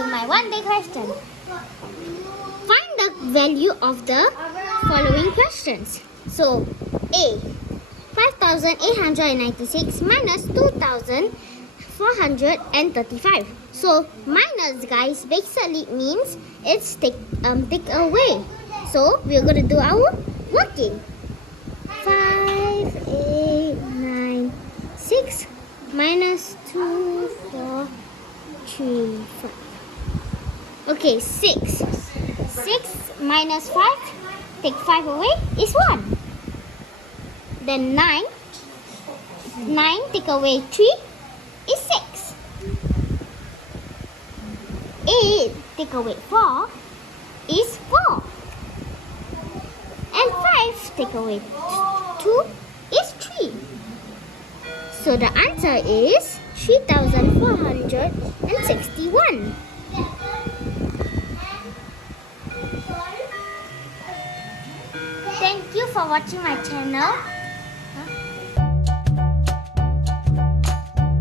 to my one-day question. Find the value of the following questions. So, A. 5,896 minus 2,435. So, minus, guys, basically means it's take away. So, we're going to do our working. 5, 8, 9, 6 minus 2, 4, 3, 5. Okay, 6. 6 minus 5, take 5 away, is 1. Then 9. 9 take away 3 is 6. 8 take away 4 is 4. And 5 take away 2 is 3. So the answer is 3,461. Thank you for watching my channel.